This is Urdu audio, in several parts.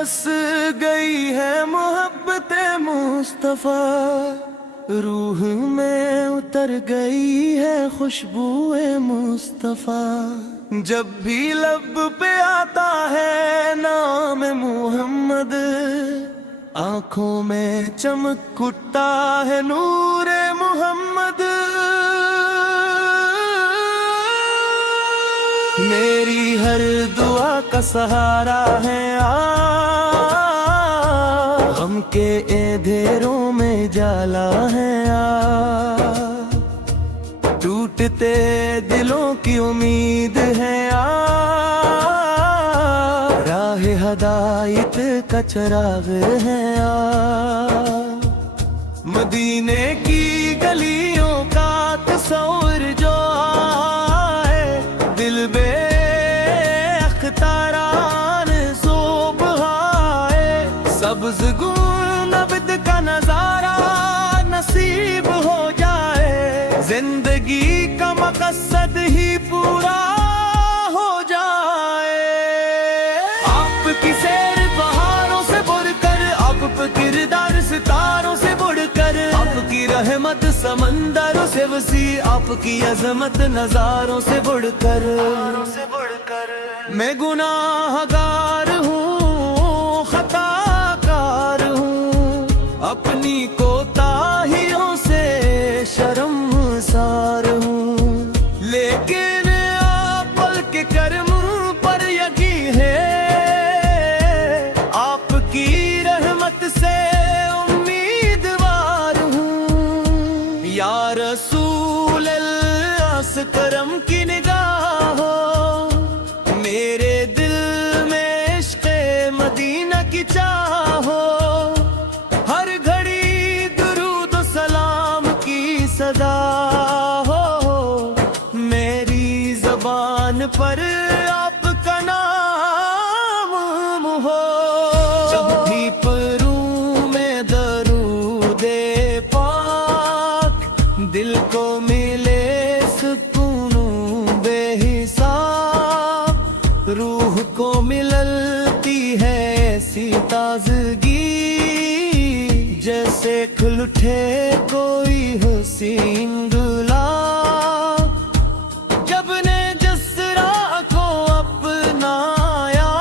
بس گئی ہے محبت مصطفیٰ، روح میں اتر گئی ہے خوشبو مصطفیٰ۔ جب بھی لب پہ آتا ہے نام محمد، آنکھوں میں چمک اٹھتا ہے نور محمد۔ میری ہر دعا کا سہارا ہے غم کے اندھیروں میں جالا ہے ٹوٹتے دلوں کی امید ہے راہ ہدایت کا چراغ ہے مدینے کی گلیوں کا تصور جو آئے، دل بے اختاران صبح آئے، سبز گنبد کا نظارہ نصیب ہو جائے، زندگی کا مقصد ہی پورا ہو جائے۔ آپ کی سیر پہاڑوں سے بڑھ کر، آپ کا کردار ستاروں سے بڑھ کر، آپ کی رحمت سمندروں سے وسیع، آپ کی عظمت نظاروں سے بڑھ کر۔ میں گناہ گار ہوں، خطا کار ہوں، اپنی کوتاہیوں سے شرمسار ہوں، لیکن آپ کے کرم پر یقین ہے، آپ کی رحمت سے امیدوار ہوں۔ یا رسول اللہ کرم کی نگاہ ہو، میرے دل میں عشق مدینہ کی چاہ ہو، ہر گھڑی درود و سلام کی صدا ہو، میری زبان پر آپ کا نام ہو، جب بھی پڑھوں میں درود پاک، دل کو ملے سکون بے حساب، روح کو ملتی ہے ایسی تازگی، جیسے کھل اٹھے کوئی حسین گلاب، جب نے جس راہ کو اپنایا،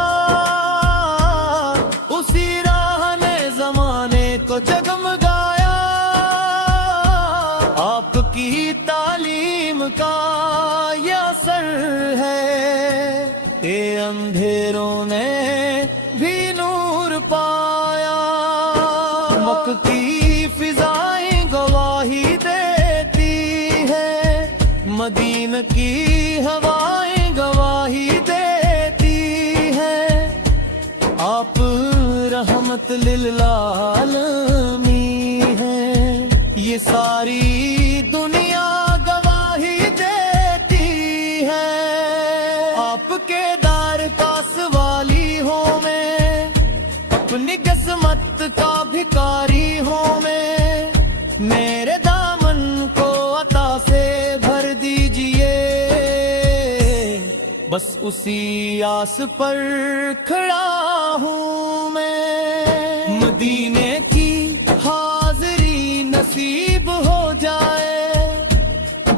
اسی راہ نے زمانے کو جگمگایا، آپ کی تعلیم کا یہ اثر ہے، اے اندھیروں نے بھی نور پایا، مکہ کی فضائیں گواہی دیتی ہے، مدینہ کی ہوائیں گواہی دیتی ہے، آپ رحمت للعالمین ہیں، یہ ساری دنیا گواہی دیتی ہے، آپ کے دار کا سوالی ہوں میں، اپنی قسمت کا بھکاری ہوں میں، میرے دامن کو عطا سے بھر دیجئے، بس اسی آس پر کھڑا ہوں میں، مدینے کی حاضری نصیب ہو جائے،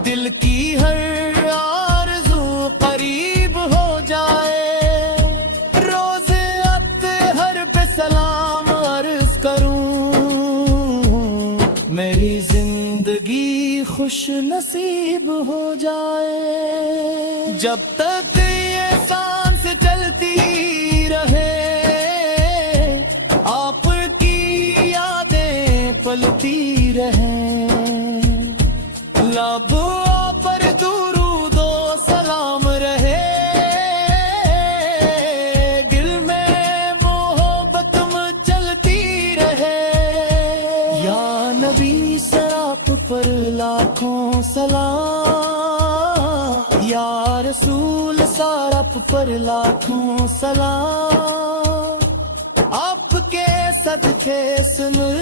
دل کی ہر آرزو قریب ہو جائے، روز اطہر پہ سلام عرض کروں، میری زندگی خوش نصیب ہو جائے، جب تک یہ سانس چلتی رہے، آپ کی یادیں پلتی رہیں، لبوں پر درود و سلام رہے، دل میں محبت چلتی رہے، یا نبی سراپ پر لاکھوں سلام، یا رسول سراپ پر لاکھوں سلام، آپ کے صدقے سنر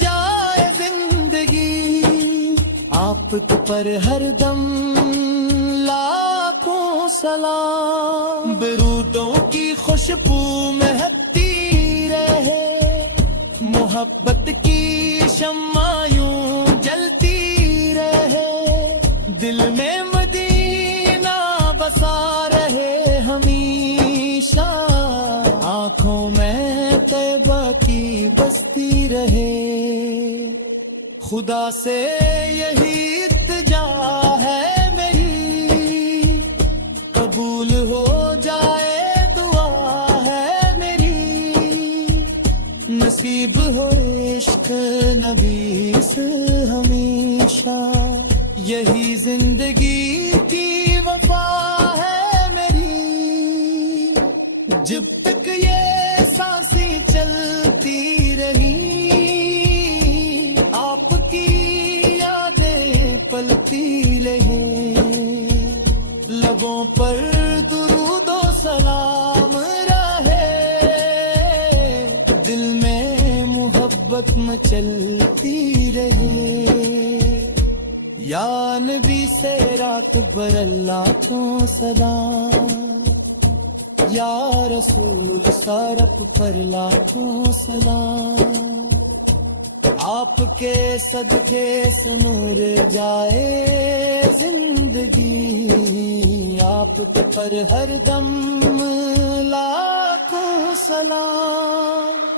جائے زندگی، آپ پر ہر دم لاکھوں سلام، درودوں کی خوشبو مہکتی محبت کی شمع یوں جلتی رہے، دل میں مدینہ بسا رہے ہمیشہ، آنکھوں میں طیبہ کی بستی رہے۔ خدا سے یہی التجا ہے میری، قبول ہو جائے دعا ہے میری، نصیب ہو عشق نبی سے ہمیشہ، یہی زندگی کی وفا ہے میری۔ جب تک یہ سانسیں چلتی رہی، آپ کی یادیں پلتی رہیں، لبوں پر درود و سلام رہے، دل میں محبت مچلتی رہے۔ یا نبی سے رات بھر لاکھوں سلام، یا رسول سرپ پر لاکھوں سلام، آپ کے صدقے سنور جائے زندگی، آپ پر ہر دم لاکھوں سلام۔